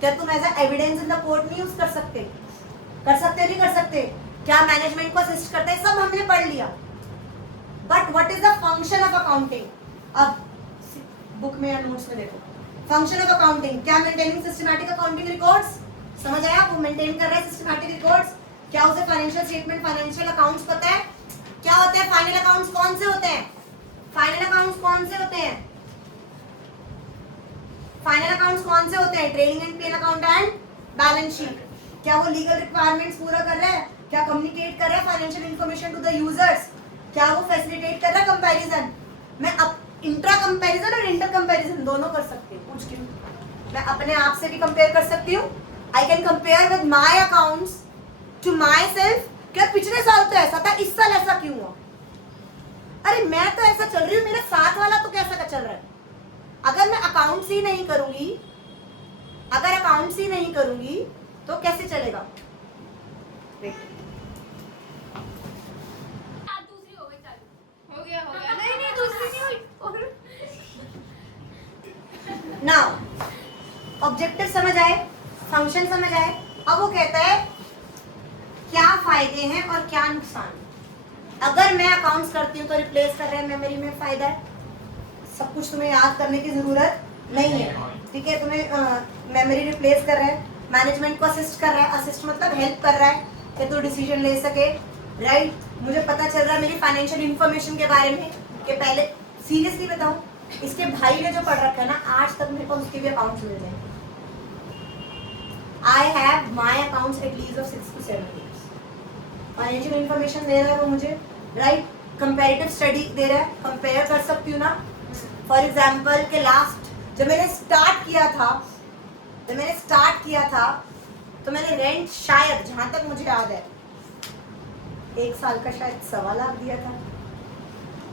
क्या तुम as evidence in the court नहीं यूज कर सकते? कर सकते नहीं कर सकते? क्या मैनेजमेंट को असिस्ट करता है? सब हमने पढ़ लिया, but what is the function of accounting? अब बुक में या नोट्स में देखो, फंक्शन ऑफ अकाउंटिंग क्या? Maintaining systematic accounting records. समझ आया? वो मेंटेन कर रहा है सिस्टमैटिक रिकॉर्ड्स। क्या उसे फाइनेंशियल स्टेटमेंट, फाइनेंशियल अकाउंट्स पता है? क्या होते हैं फाइनल अकाउंट्स? कौन से होते हैं फाइनल अकाउंट्स? कौन से होते हैं फाइनल अकाउंट्स? कौन से होते हैं? Trading and P account and balance sheet. क्या वो लीगल रिक्वायरमेंट्स पूरा कर रहा है? क्या कम्युनिकेट कर रहा है financial information to the users? क्या वो फैसिलिटेट कर रहा है कंपैरिजन? मैं अब इंट्रा कंपैरिजन और इंटर कंपैरिजन दोनों कर सकती हूँ। पूछ क्यों? मैं अपने आप से भी कंपेयर कर सकती हूँ। I can compare with my accounts to myself. क्या पिछले साल तो ऐसा था, इस साल ऐसा क्यों हुआ? अरे मैं तो ऐसा चल रही हूँ, मेरे साथ वाला तो कैसा का चल रहा है? अगर मैं अकाउंट्स ही नहीं करूंगी, अगर अकाउंट्स ही नहीं करूंगी तो कैसे चलेगा? दूसरी हो गई चालू। हो गया नहीं नहीं दूसरी नहीं हुई। नाउ ऑब्जेक्टिव समझ आए, फंक्शन समझ आए। अब वो कहता है क्या फायदे हैं और क्या नुकसान। अगर मैं अकाउंट्स करती हूँ तो रिप्लेस कर रहे हैं मेमोरी में, फायदा है। सब कुछ तुम्हें याद करने की जरूरत नहीं है, ठीक है, तुम्हें मेमोरी रिप्लेस कर रहा है, मैनेजमेंट को असिस्ट कर रहा है। असिस्ट मतलब हेल्प कर रहा है कि तू डिसीजन ले सके, राइट। मुझे पता चल रहा है मेरी फाइनेंशियल इंफॉर्मेशन के बारे में कि पहले सीरियसली बताऊं, इसके भाई ने जो पढ़ रखा है ना, आज तक मेरे पास उसके भी अकाउंट्स मिल गए। I have my accounts at least of 6 to 7 years। Financial information दे रहा है वो मुझे, राइट। कंपैरेटिव स्टडी दे रहा है, कंपेयर कर सकती हूँ ना। फॉर एग्जाम्पल के लास्ट जब मैंने स्टार्ट किया था तो मैंने रेंट शायद, जहां तक मुझे याद है, 1 साल का शायद 1.25 लाख दिया था।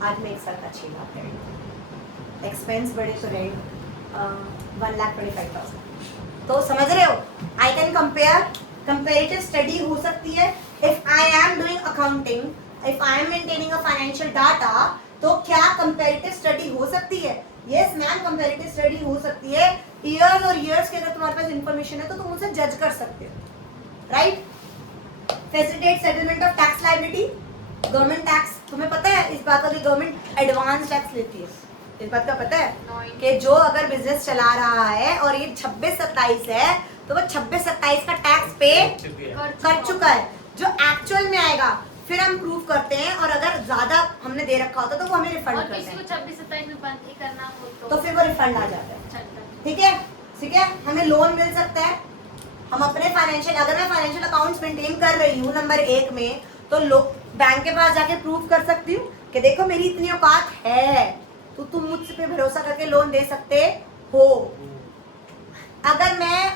आज मैं 1 साल का 6 लाख रेंट, एक्सपेंस बढ़े तो रेंट 1,25,000। तो समझ रहे हो, आई कैन कंपेयर, कंपेरेटिव स्टडी हो सकती है। If I am doing accounting, if I am maintaining a financial data, तो क्या कंपेरेटिव स्टडी हो सकती है? यस मैम, कंपेरेटिव स्टडी हो सकती है। ईयर्स और ईयर्स की अगर तुम्हारे पास इंफॉर्मेशन है तो तुम उसे जज कर सकते हो, right. Facilitate settlement of tax liability. Government tax, तुम्हें पता है इस बात का कि गवर्नमेंट एडवांस टैक्स लेती है, इस बात का पता है कि जो अगर बिजनेस चला रहा है और ये 26-27 है तो वो 26-27 का टैक्स पे कर चुका है, जो एक्चुअल में आएगा फिर हम प्रूव करते हैं। और अगर ज्यादा हमने दे रखा होता तो वो हमें रिफंड करते हैं। किसी को 26-27 में बंद ही करना हो तो फिर वो रिफंड आ जाता है, ठीक है, ठीक है। हमें लोन मिल सकता है, हम अपने फाइनेंशियल, अगर मैं फाइनेंशियल अकाउंट्स मेंटेन कर रही हूँ नंबर 1 में, तो बैंक के पास जाके प्रूव कर सकती हूँ कि देखो मेरी इतनी औकात है, तो तुम मुझसे पे भरोसा करके लोन दे सकते हो। अगर मैं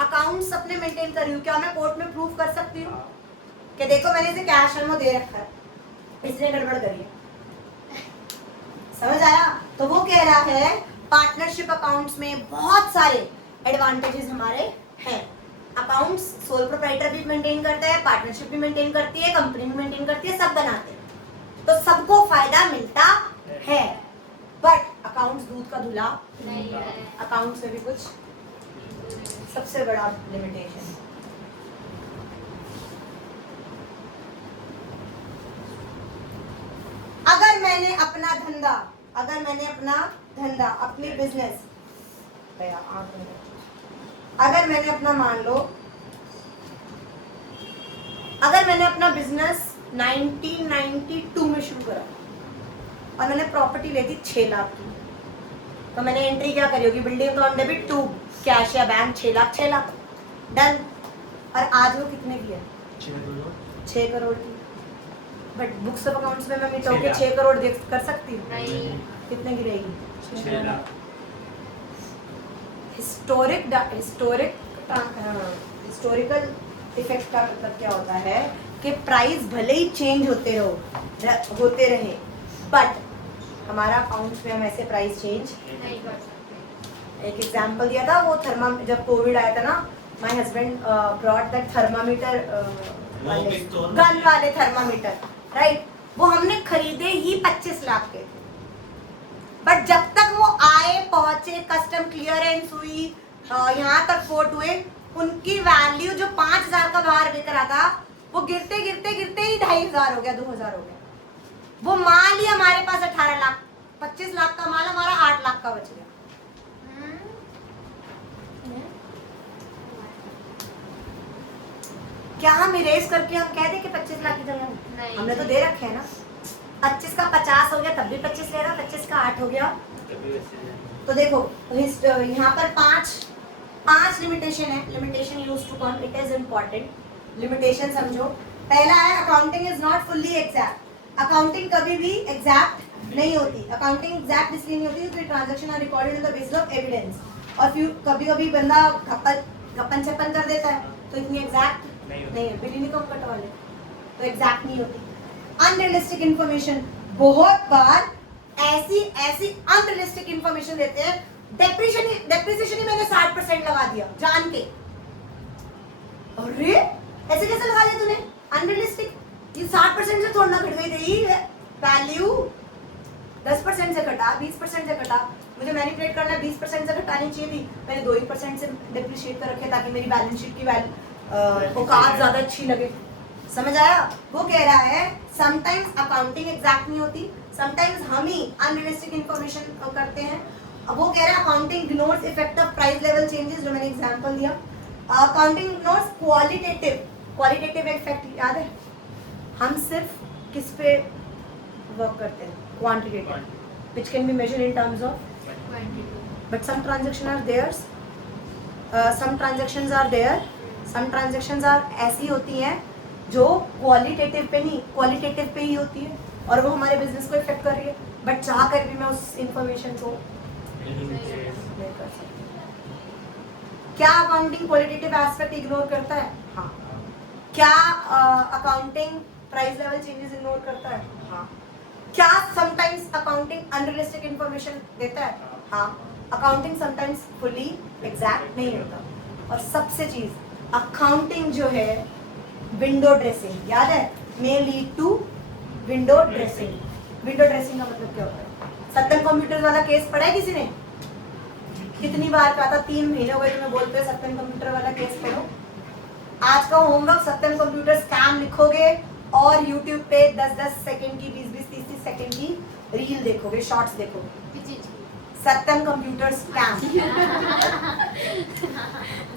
अकाउंट्स अपने मेंटेन कर रही हूँ, क्या मैं कोर्ट में प्रूव कर सकती हूँ कि देखो मैंने इसे कैश मेमो दे रखा है, इसने गड़बड़ करी है? समझ आया? तो वो कह रहा है पार्टनरशिप अकाउंट्स में बहुत सारे एडवांटेजेस हमारे हैं। अकाउंट्स सोल प्रोप्राइटर भी मेंटेन करता है, पार्टनरशिप भी मेंटेन करती है, कंपनी भी मेंटेन करती है, सब बनाते हैं, तो सबको फायदा मिलता है, बट अकाउंट्स दूध का धुला नहीं है। अकाउंट्स में भी कुछ सबसे बड़ा लिमिटेशन। अगर मैंने अपना धंधा अपनी बिजनेस, अगर मैंने अपना मान लो, अगर मैंने अपना बिजनेस 1992 में शुरू करा और मैंने प्रॉपर्टी ली थी 6 लाख की, तो मैंने एंट्री क्या करी होगी, building on debit to cash या बैंक 6 लाख डन। और आज वो कितने की है, 6 करोड़ की। बट बुक्स ऑफ अकाउंट्स में मैं मिटाओ के 6 करोड़ देख कर सकती हूँ, नहीं। कितने की रहेगी, 6 लाख। हिस्टोरिकल इफेक्ट का मतलब क्या होता है कि प्राइस भले ही चेंज होते रहे, बट हमारा अकाउंट्स में हम ऐसे प्राइस चेंज नहीं कर सकते। एक एग्जांपल दिया था वो जब कोविड आया था ना, my husband brought that thermometer, gun वाले थर्मामीटर, राइट, वो हमने खरीदे ही 25 लाख के, बट जब तक वो आए पहुंचे कस्टम क्लियरेंस हुई यहाँ तक पोर्ट हुए, उनकी वैल्यू जो 5,000 का बाहर बिक रहा था वो गिरते गिरते गिरते ही 2,500 हो गया, 2,000 हो गया। वो माल ही हमारे पास 18 लाख, 25 लाख का माल हमारा 8 लाख का बच गया। क्या हम इरेज करके हम कह दें कि 25 लाख की जगह नहीं। हमने तो दे रखे हैं ना, 25 का 50 हो गया तब भी 25 ले रहा, 25 का 8 हो गया। तो देखो यहाँ पर पांच लिमिटेशन है, limitation use to come, it is important. Limitation समझो, पहला है accounting is not fully exact. Accounting कभी भी एग्जैक्ट नहीं होती। अकाउंटिंग एग्जैक्ट इसलिए नहीं होती क्योंकि transaction are recorded in the basis of evidence, और कभी कभी बंदा गप्पन छप्पन कर देता है तो इतनी एग्जैक्ट नहीं है, बिल ही नहीं कम कटवा ले तो एग्जैक्ट नहीं होती। अनरियलिस्टिक इंफॉर्मेशन, बहुत बार ऐसी अनरियलिस्टिक इंफॉर्मेशन देते हैं, डेप्रिसिएशन ही मैंने 60% लगा दिया जान के। अरे ऐसे कैसे लगा लिया तूने, अनरियलिस्टिक, ये 60% से थोड़ा ना घट गई थी वैल्यू, 10% से घटा, 20% से घटा, मुझे मैनिपुलेट करना 20% से घटानी चाहिए थी, मैंने 2% से डेप्रिशिएट कर रखे ताकि मेरी बैलेंस शीट की औकात ज्यादा अच्छी लगे। समझ आया? वो कह रहा है समटाइम्स अकाउंटिंग एग्जैक्ट नहीं होती, समटाइम्स हम ही अनरियलिस्टिक इंफॉर्मेशन करते हैं। अब वो कह रहा है accounting ignores effect of price level changes, जो मैंने एग्जांपल दिया। अकाउंटिंग इग्नोर्स क्वालिटेटिव इफेक्ट, याद है हम सिर्फ किस पे वर्क करते हैं, quantitative, which can be measured in terms of, but some transactions are ऐसी होती हैं जो क्वालिटेटिव पे नहीं, क्वालिटेटिव पे ही होती है और वो हमारे बिजनेस को इफेक्ट कर रही है, बट चाह कर भी मैं उस इंफॉर्मेशन को नहीं कर सकती। क्या अकाउंटिंग क्वालिटेटिव एस्पेक्ट इग्नोर करता है? हाँ। क्या accounting price level changes ignore करता है? हाँ। क्या समटाइम्स अकाउंटिंग अनरियलिस्टिक इंफॉर्मेशन देता है? हाँ। अकाउंटिंग समटाइम्स फुली एग्जैक्ट नहीं होता। और सबसे चीज अकाउंटिंग जो है विंडो ड्रेसिंग, याद है, may lead to window dressing. Window dressing का मतलब क्या होता है? सत्यम कंप्यूटर्स वाला केस पढ़ा है किसी ने? कितनी बार कहा था, 3 महीने हो गए तुम्हें बोलते हुए सत्यम कंप्यूटर वाला केस पढ़ो। आज का होमवर्क सत्यम कंप्यूटर स्कैम लिखोगे और यूट्यूब पे 10-10 सेकंड की, 20-20, 30-30 सेकंड की रील देखोगे, शॉर्ट्स देखोगे। सत्यम कंप्यूटर स्कैम।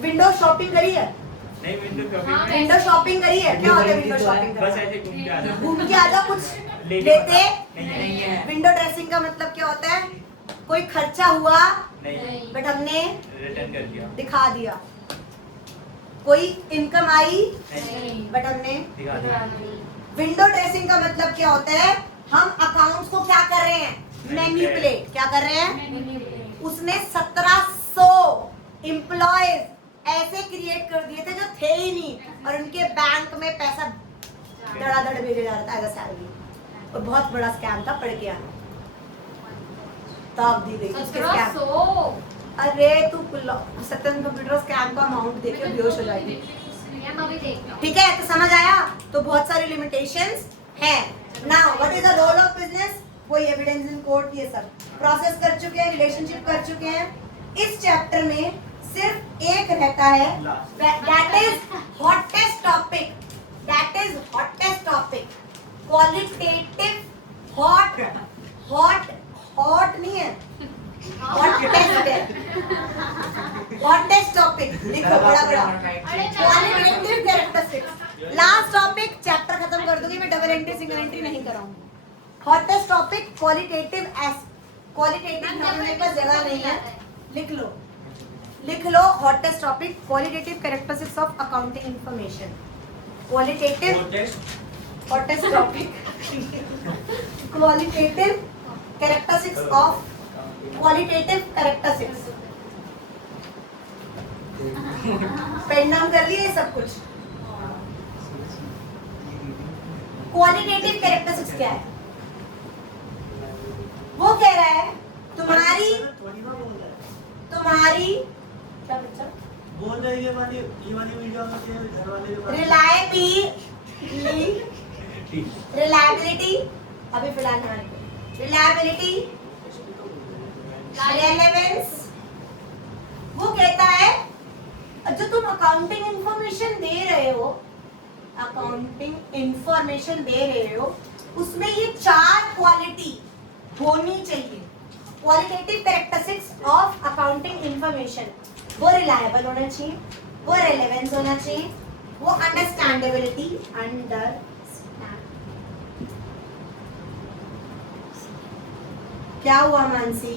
विंडो शॉपिंग करी है? नहीं, विंडो शॉपिंग करी है? क्या होता है विंडो शॉपिंग? बस ऐसे घूम के आ जाओ, कुछ लेते नहीं है। विंडो ड्रेसिंग का मतलब क्या होता है? कोई खर्चा हुआ नहीं, बट हमने रिटर्न कर दिया, दिखा दिया। कोई इनकम आई नहीं बट हमने दिखा दिया। विंडो ड्रेसिंग का मतलब क्या होता है? हम अकाउंट्स को क्या कर रहे हैं? मैनिपुलेट। क्या कर रहे हैं? उसने 1700 एम्प्लॉयज ऐसे क्रिएट कर दिए थे जो थे ही नहीं, और उनके बैंक में पैसा धड़ाधड़ भेजा जा रहा था एज अ सैलरी, और बहुत बड़ा स्कैम था, पढ़ के आना तब दी गई उसके स्कैम। 1700। अरे तू सत्यम कंप्यूटर स्कैम का अमाउंट देखिए बेहोश हो जाएगी। ठीक है, तो समझ आया? तो बहुत सारी लिमिटेशंस हैं। Now what is the role of business? वही एविडेंस इन कोर्ट, ये सब प्रोसेस कर चुके हैं, रिलेशनशिप कर चुके हैं. इस चैप्टर में सिर्फ एक रहता है, that is hottest topic. That is hottest topic, qualitative. Hot hot hot नहीं है, हॉटेस्ट है. हॉटेस्ट टॉपिक लिखो बड़ा बड़ा. Qualitative characteristics. Last topic, chapter खत्म कर दूंगी मैं, डबल एंट्री सिंगल एंट्री नहीं कराऊंगी. Hottest topic qualitative. क्वालिटेटिव होने पर जगह नहीं है, लिख लो लिख लो. Hottest topic qualitative characteristics of accounting information. Qualitative hottest topic qualitative characteristics of qualitative characteristics. Pen down कर लिए सब कुछ. क्वालिटेटिव कैरेक्टरिस्टिक्स क्या है? वो कह रहा है तुम्हारी क्या बच्चा बोल रहे ये वाली वीडियो में के घर वाले रिलायबिलिटी. अभी फिलहाल रिलायबिलिटी, रेलेवेंस. वो कहता है जो तुम अकाउंटिंग इंफॉर्मेशन दे रहे हो, उसमें ये 4 क्वालिटी होनी चाहिए. Qualitative characteristics of accounting information. वो रिलायबल होना चाहिए, वो रेलेवेंस होना चाहिए, वो अंडरस्टैंडेबिलिटी. क्या हुआ मानसी?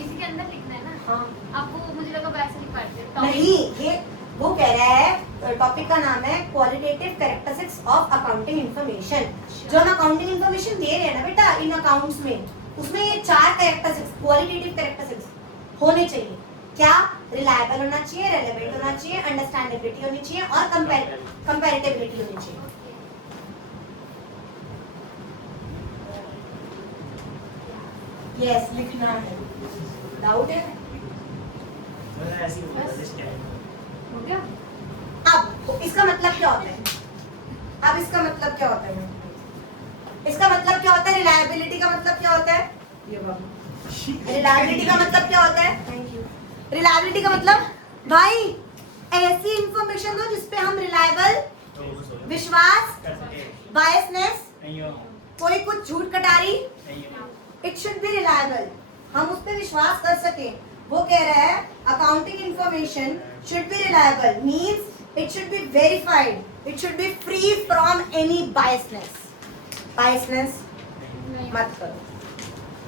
इसी के अंदर लिखना है ना. हाँ. आप वो मुझे लगा वैसे लिख पाते. नहीं, ये वो कह रहा है, टॉपिक का नाम है qualitative characteristics of accounting information. जो हम अकाउंटिंग इंफॉर्मेशन दे रहे हैं ना बेटा इन अकाउंट्स में, उसमें ये 4 कैरेक्टरिस्टिक्स क्वालिटेटिव कैरेक्टरिस्टिक्स होने चाहिए. क्या? रिलायबल होना चाहिए, रेलेवेंट होना चाहिए, अंडरस्टैंडेबिलिटी होनी चाहिए और कंपैरेटिबिलिटी होनी चाहिए. यस, लिखना है. डाउट है? ऐसी होता है स्टाइल. हो गया. अब इसका मतलब क्या होता है? इसका मतलब क्या होता है? रिलायबिलिटी का मतलब क्या होता है? ये बाबू, रिलायबिलिटी का मतलब क्या होता है? Thank you. रिलायबिलिटी का मतलब भाई ऐसी इंफॉर्मेशन दो जिसपे हम रिलायबल, विश्वास, बायसनेस, कोई कुछ झूठ कटारी, इट शुड बी रिलायबल, हम उस पर विश्वास कर सके. वो कह रहा है accounting information should be reliable, means it should be verified, it should be free from any biasness. Biasness मत करो,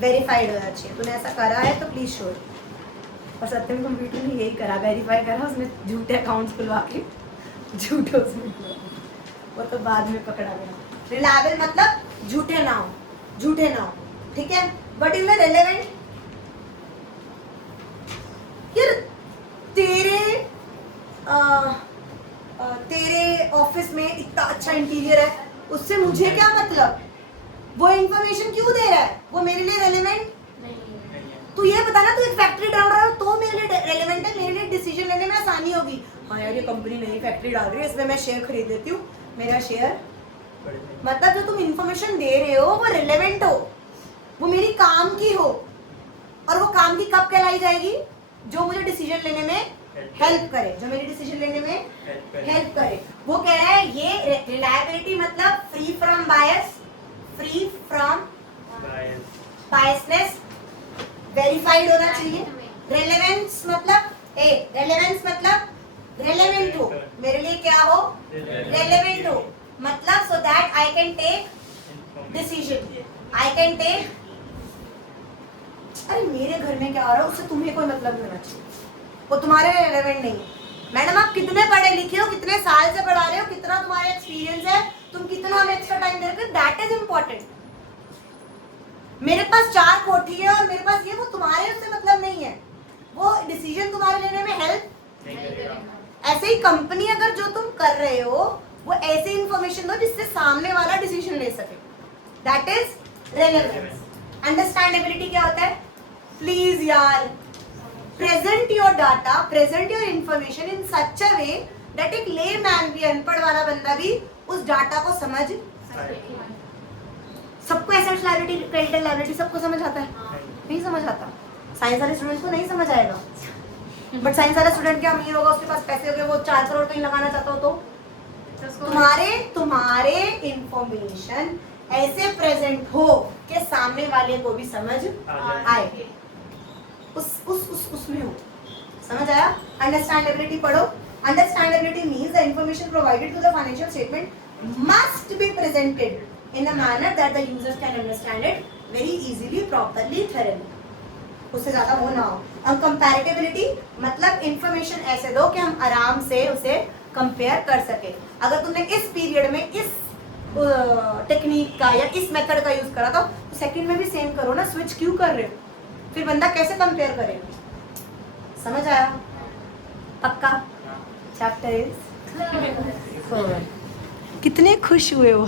वेरीफाइड होना चाहिए. तूने ऐसा करा है तो प्लीज शो. और सत्यम कंप्यूटर ने यही करा, वेरीफाई करा, उसने झूठे अकाउंट्स खुलवा के झूठे उसमें, वो तो बाद में पकड़ा गया. रिलायबल मतलब झूठे ना हो, ठीक है. But is relevant. यार तेरे ऑफिस में इतना अच्छा इंटीरियर है, उससे मुझे क्या मतलब? वो इंफॉर्मेशन क्यों दे रहा है? वो मेरे लिए रेलेवेंट? तू ये बता ना, तू एक फैक्ट्री डाल रहा है तो मेरे लिए रेलेवेंट है, मेरे लिए डिसीजन लेने में आसानी होगी. हाँ यार, ये कंपनी नई फैक्ट्री डाल रही है, इसमें मैं शेयर खरीद लेती हूँ, मेरा शेयर. मतलब जो तुम इंफॉर्मेशन दे रहे हो वो रिलेवेंट हो, वो मेरी काम की हो. और वो काम की कब कहलाई जाएगी? जो मुझे डिसीजन लेने में हेल्प करे, जो मेरी डिसीजन लेने में हेल्प करे. वो कह रहा है ये रिलायबिलिटी मतलब free from bias, free from biasness, verified होना चाहिए. रेलेवेंस मतलब रेलेवेंट हो, मेरे लिए क्या हो? रेलेवेंट हो. मतलब so that I can take decision, I can take. अरे मेरे घर में क्या हो रहा है उससे तुम्हें कोई मतलब नहीं होना चाहिए, वो तुम्हारे रेलेवेंट नहीं. मैडम आप कितने पढ़े लिखे हो, कितने साल से पढ़ा रहे हो, कितना तुम्हारा एक्सपीरियंस है, तुम कितना हमें एक्स्ट्रा टाइम दे रहे हो, दैट इज इम्पोर्टेंट. मेरे पास 4 कोठी है और मेरे पास ये, वो तुम्हारे उससे मतलब नहीं है, वो डिसीजन तुम्हारे लेने में हेल्प नहीं करेगा. ऐसे ही कंपनी अगर जो तुम कर रहे हो वो ऐसी इंफॉर्मेशन दो जिससे सामने वाला डिसीजन ले सके, दैट इज रेलेवेंस. अंडरस्टैंडेबिलिटी क्या होता है? प्लीज यार, present your data, present your information in such a way that एक लेमैन भी, अनपढ़ वाला बंदा भी उस डाटा को समझ सबको एसेट्स लायबिलिटी क्रेडिटर लायबिलिटी सबको समझ आता है? नहीं समझ आता। साइंस वाले स्टूडेंट को नहीं समझ आएगा, बट साइंस वाला स्टूडेंट क्या अमीर होगा, उसके पास पैसे हो गए, वो 4 करोड़ कहीं लगाना चाहता हो तो तुम्हारे इंफॉर्मेशन ऐसे प्रेजेंट हो कि सामने वाले को भी समझ आए, उसमें हो। समझ आया? अंडरस्टैंडेबिलिटी पढ़ो। Understandability means the information provided to the financial statement must be presented in a manner that the users can understand it very easily, properly, thoroughly. उससे ज्यादा वो ना हो। अब कंपैरेटिबिलिटी मतलब इंफॉर्मेशन ऐसे दो कि हम आराम से उसे कंपेयर कर सके। अगर तुमने इस पीरियड में इस टेक्निक का या इस मेथड का यूज करा तो सेकंड में भी सेम करो ना, स्विच क्यों कर रहे हो? फिर बंदा कैसे कंपेयर करेगा? समझ आया? पक्का? चैप्टर इज कितने खुश हुए हो?